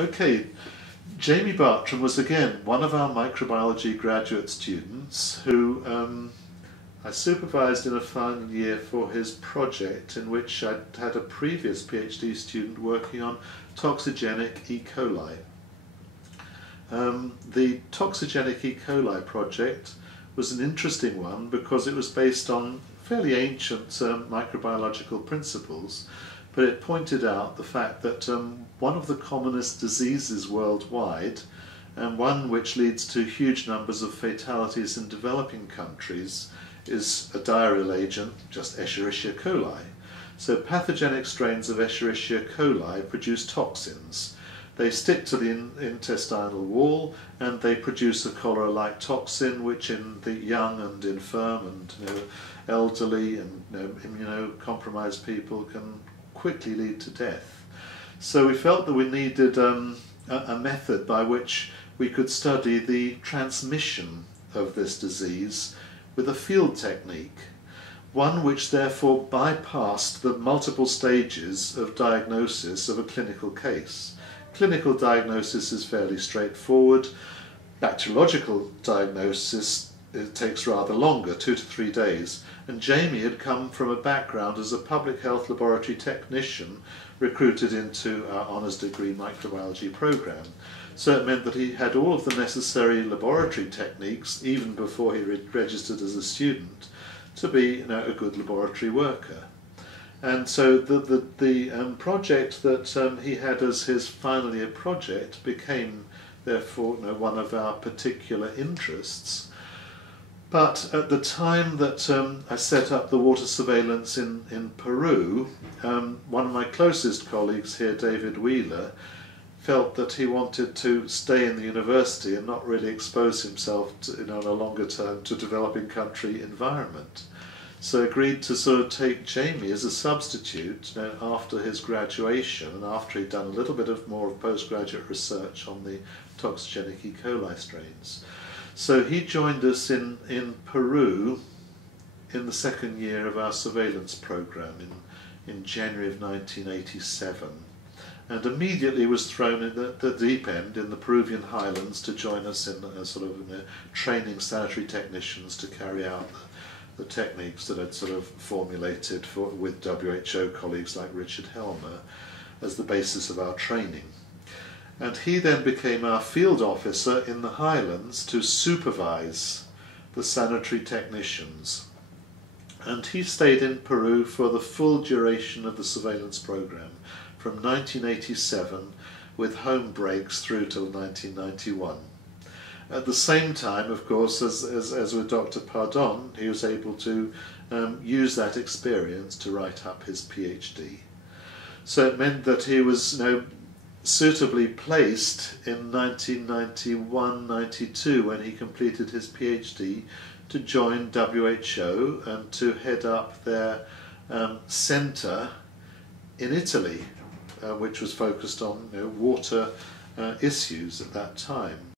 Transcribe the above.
Okay, Jamie Bartram was again one of our microbiology graduate students who I supervised in a final year for his project, in which I had a previous PhD student working on toxigenic E. coli. The toxigenic E. coli project was an interesting one because it was based on fairly ancient microbiological principles, but it pointed out the fact that one of the commonest diseases worldwide, and one which leads to huge numbers of fatalities in developing countries, is a diarrheal agent, just Escherichia coli. So pathogenic strains of Escherichia coli produce toxins. They stick to the intestinal wall and they produce a cholera-like toxin, which in the young and infirm and elderly and immunocompromised people can quickly lead to death. So we felt that we needed a method by which we could study the transmission of this disease with a field technique, one which therefore bypassed the multiple stages of diagnosis of a clinical case. Clinical diagnosis is fairly straightforward. Bacteriological diagnosis, it takes rather longer, 2 to 3 days. And Jamie had come from a background as a public health laboratory technician recruited into our honours degree microbiology program. So it meant that he had all of the necessary laboratory techniques, even before he registered as a student, to be a good laboratory worker. And so the project that he had as his final year project became therefore one of our particular interests. But at the time that I set up the water surveillance in Peru, one of my closest colleagues here, David Wheeler, felt that he wanted to stay in the university and not really expose himself to, on a longer term to developing country environment. So agreed to sort of take Jamie as a substitute after his graduation and after he'd done a little bit of more postgraduate research on the toxigenic E. coli strains. So he joined us in Peru in the second year of our surveillance program in January of 1987, and immediately was thrown in the deep end in the Peruvian highlands to join us in a sort of training sanitary technicians to carry out the techniques that I'd sort of formulated with WHO colleagues like Richard Helmer as the basis of our training. And he then became our field officer in the highlands to supervise the sanitary technicians. And he stayed in Peru for the full duration of the surveillance program, from 1987 with home breaks through till 1991. At the same time, of course, as with Dr. Pardon, he was able to use that experience to write up his PhD. So it meant that he was suitably placed in 1991-92 when he completed his PhD to join WHO and to head up their centre in Italy, which was focused on water issues at that time.